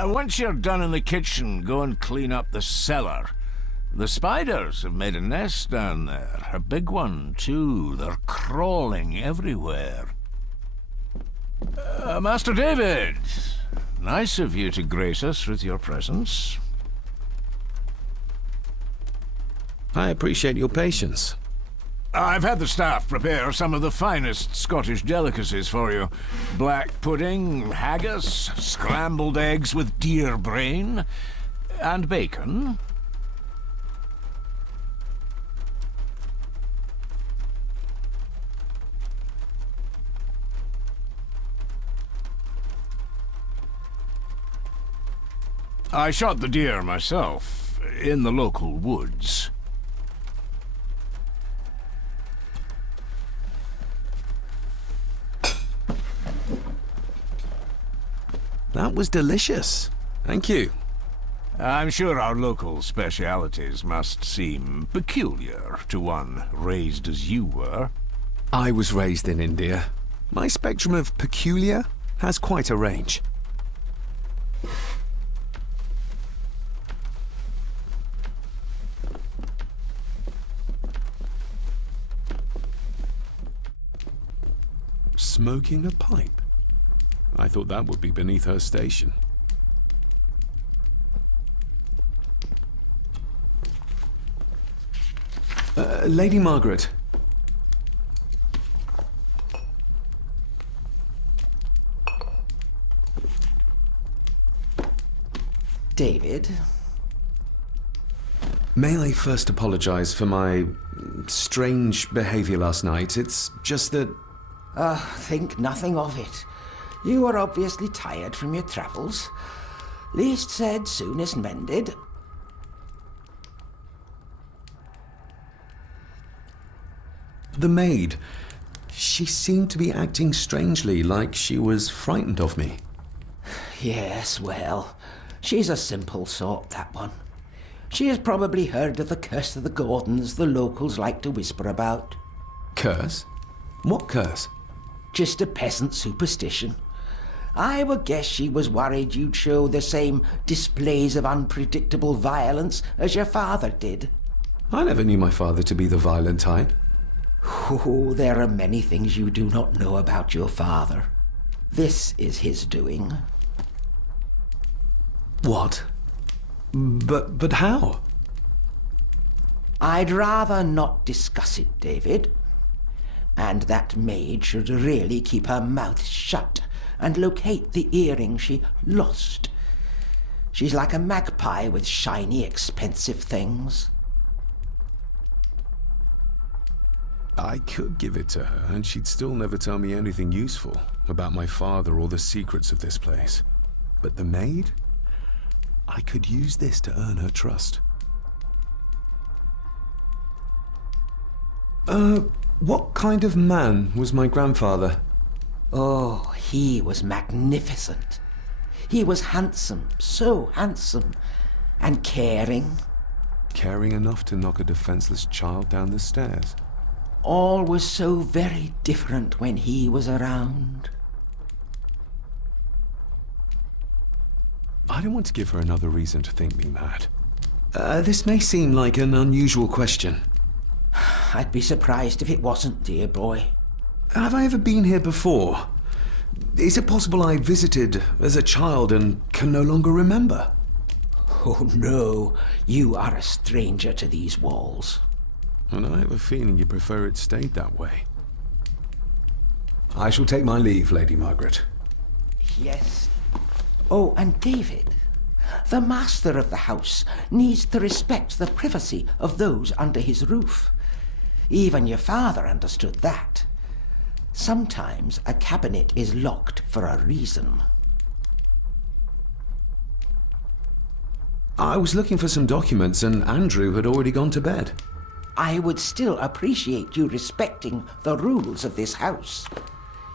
Now, once you're done in the kitchen, go and clean up the cellar. The spiders have made a nest down there. A big one, too. They're crawling everywhere. Master David, nice of you to grace us with your presence. I appreciate your patience. I've had the staff prepare some of the finest Scottish delicacies for you. Black pudding, haggis, scrambled eggs with deer brain, and bacon. I shot the deer myself, in the local woods. That was delicious. Thank you. I'm sure our local specialities must seem peculiar to one raised as you were. I was raised in India. My spectrum of peculiar has quite a range. Smoking a pipe? I thought that would be beneath her station. Lady Margaret. David? May I first apologize for my strange behavior last night? It's just that... Think nothing of it. You were obviously tired from your travels. Least said, soonest mended. The maid. She seemed to be acting strangely, like she was frightened of me. Yes, well, she's a simple sort, that one. She has probably heard of the curse of the Gordons the locals like to whisper about. Curse? What curse? Just a peasant superstition. I would guess she was worried you'd show the same displays of unpredictable violence as your father did. I never knew my father to be the violent type. Oh, there are many things you do not know about your father. This is his doing. What? But how? I'd rather not discuss it, David. And that maid should really keep her mouth shut and locate the earring she lost. She's like a magpie with shiny, expensive things. I could give it to her, and she'd still never tell me anything useful about my father or the secrets of this place. But the maid? I could use this to earn her trust. What kind of man was my grandfather? Oh, he was magnificent. He was handsome, so handsome, and caring. Caring enough to knock a defenseless child down the stairs. All was so very different when he was around. I don't want to give her another reason to think me mad. This may seem like an unusual question. I'd be surprised if it wasn't, dear boy. Have I ever been here before? Is it possible I visited as a child and can no longer remember? Oh no, you are a stranger to these walls. And I have a feeling you prefer it stayed that way. I shall take my leave, Lady Margaret. Yes. Oh, and David, the master of the house needs to respect the privacy of those under his roof. Even your father understood that. Sometimes a cabinet is locked for a reason. I was looking for some documents and Andrew had already gone to bed. I would still appreciate you respecting the rules of this house.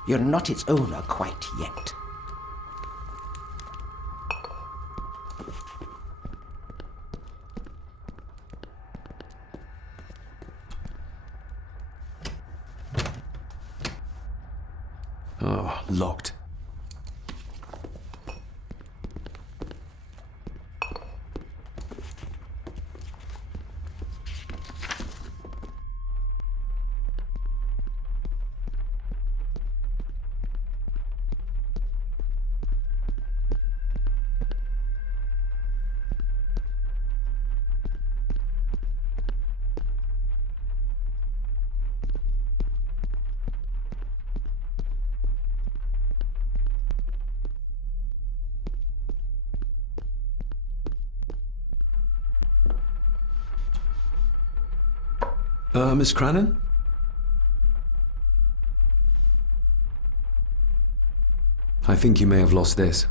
You're not its owner quite yet. Oh, locked. Miss Crannan? I think you may have lost this.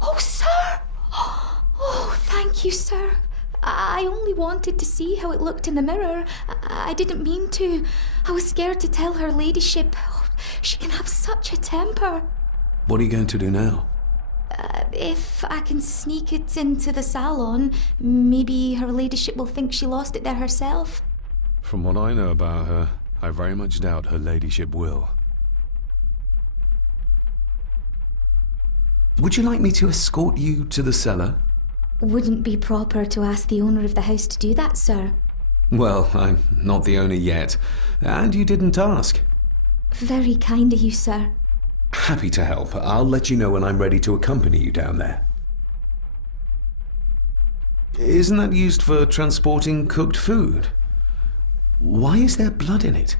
Oh, sir! Oh, thank you, sir. I only wanted to see how it looked in the mirror. I didn't mean to. I was scared to tell her ladyship. Oh, she can have such a temper. What are you going to do now? If I can sneak it into the salon, maybe her ladyship will think she lost it there herself. From what I know about her, I very much doubt her ladyship will. Would you like me to escort you to the cellar? Wouldn't be proper to ask the owner of the house to do that, sir. Well, I'm not the owner yet, and you didn't ask. Very kind of you, sir. Happy to help. I'll let you know when I'm ready to accompany you down there. Isn't that used for transporting cooked food? Why is there blood in it?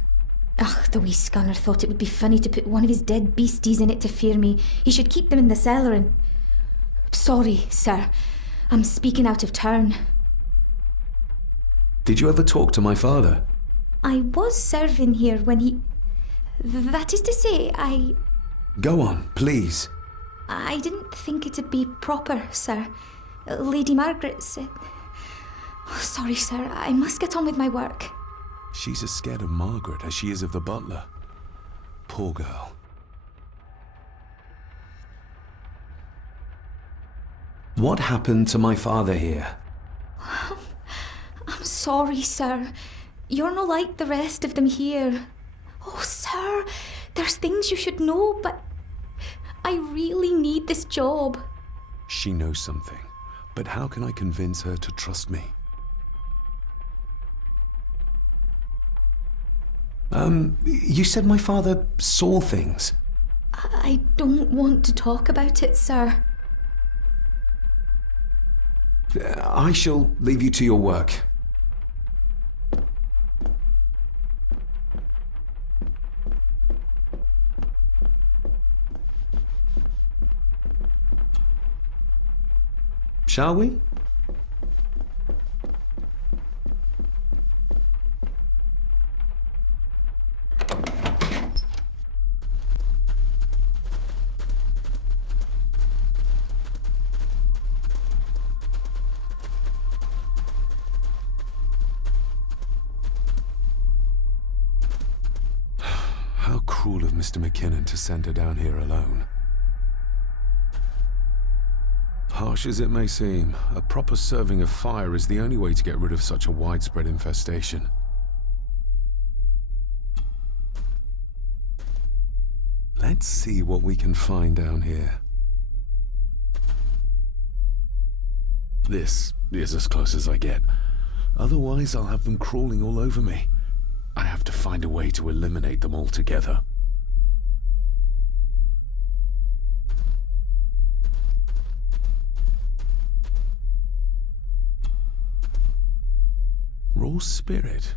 Ugh, the wee scunner thought it would be funny to put one of his dead beasties in it to fear me. He should keep them in the cellar and... Sorry, sir. I'm speaking out of turn. Did you ever talk to my father? I was serving here when he... That is to say, Go on, please. I didn't think it'd be proper, sir. Lady Margaret said... Oh, sorry, sir. I must get on with my work. She's as scared of Margaret as she is of the butler. Poor girl. What happened to my father here? I'm sorry, sir. You're no like the rest of them here. Oh, sir, there's things you should know, but I really need this job. She knows something, but how can I convince her to trust me? You said my father saw things. I don't want to talk about it, sir. I shall leave you to your work. Shall we? How cruel of Mr. McKinnon to send her down here alone. Harsh as it may seem, a proper serving of fire is the only way to get rid of such a widespread infestation. Let's see what we can find down here. This is as close as I get. Otherwise, I'll have them crawling all over me. I have to find a way to eliminate them altogether. Raw spirit.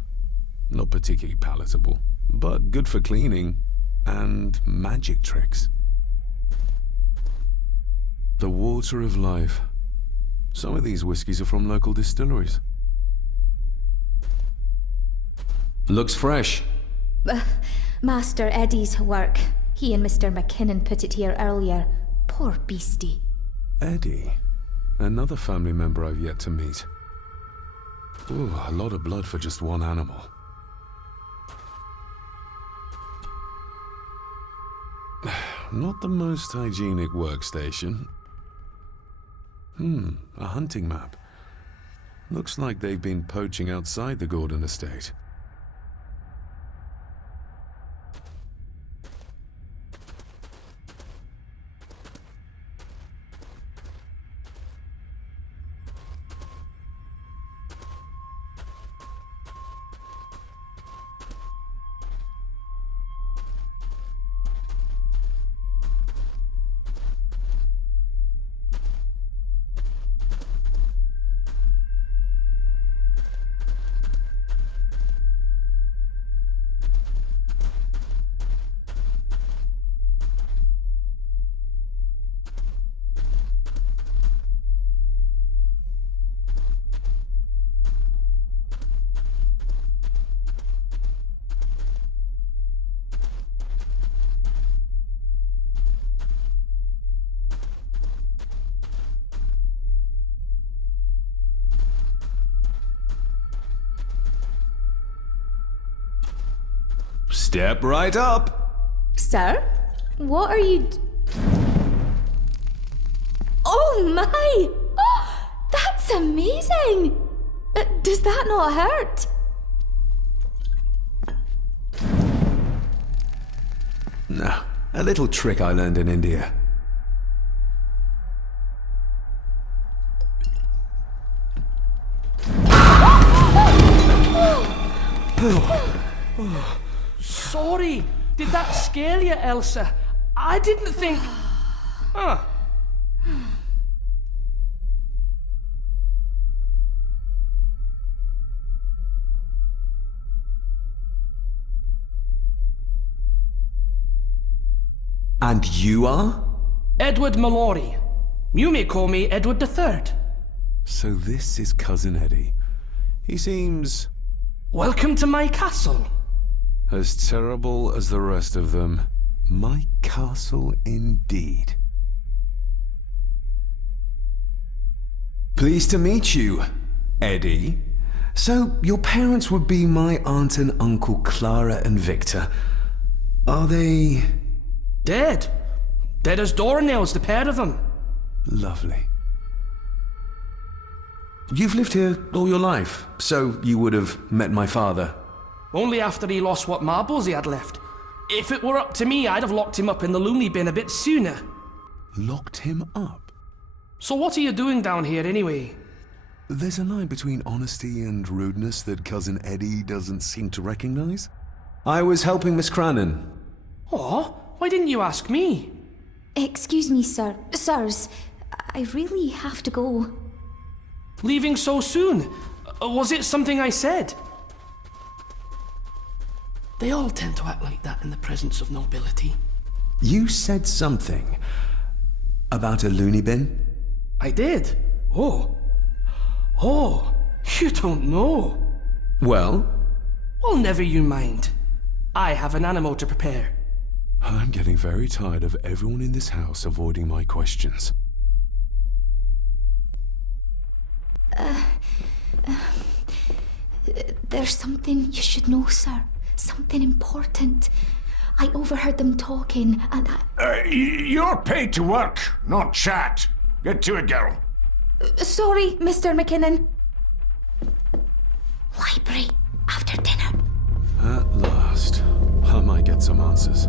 Not particularly palatable, but good for cleaning and magic tricks. The water of life. Some of these whiskies are from local distilleries. Looks fresh. Master Eddie's work. He and Mr. McKinnon put it here earlier. Poor beastie. Eddie. Another family member I've yet to meet. Ooh, a lot of blood for just one animal. Not the most hygienic workstation. A hunting map. Looks like they've been poaching outside the Gordon estate. Step right up. Sir? What are you... Oh my! Oh, that's amazing! Does that not hurt? No, a little trick I learned in India. Sorry, did that scare you, Elsa? I didn't think... Huh. And you are? Edward Mallory. You may call me Edward III. So this is Cousin Eddie. He seems Welcome to my castle. as terrible as the rest of them. My castle indeed. Pleased to meet you, Eddie. So, your parents would be my aunt and uncle Clara and Victor. Are they... Dead. Dead as doornails, the pair of them. Lovely. You've lived here all your life, so you would have met my father. Only after he lost what marbles he had left. If it were up to me, I'd have locked him up in the loony bin a bit sooner. Locked him up? So what are you doing down here anyway? There's a line between honesty and rudeness that Cousin Eddie doesn't seem to recognize. I was helping Miss Crannan. Oh, why didn't you ask me? Excuse me, sir. Sirs, I really have to go. Leaving so soon? Was it something I said? They all tend to act like that in the presence of nobility. You said something about a loony bin? I did. Oh. Oh, you don't know. Well, Well, never you mind. I have an animal to prepare. I'm getting very tired of everyone in this house avoiding my questions. There's something you should know, sir. Something important. I overheard them talking, and You're paid to work, not chat. Get to it, girl. Sorry, Mr. McKinnon. Library, after dinner. At last, I might get some answers.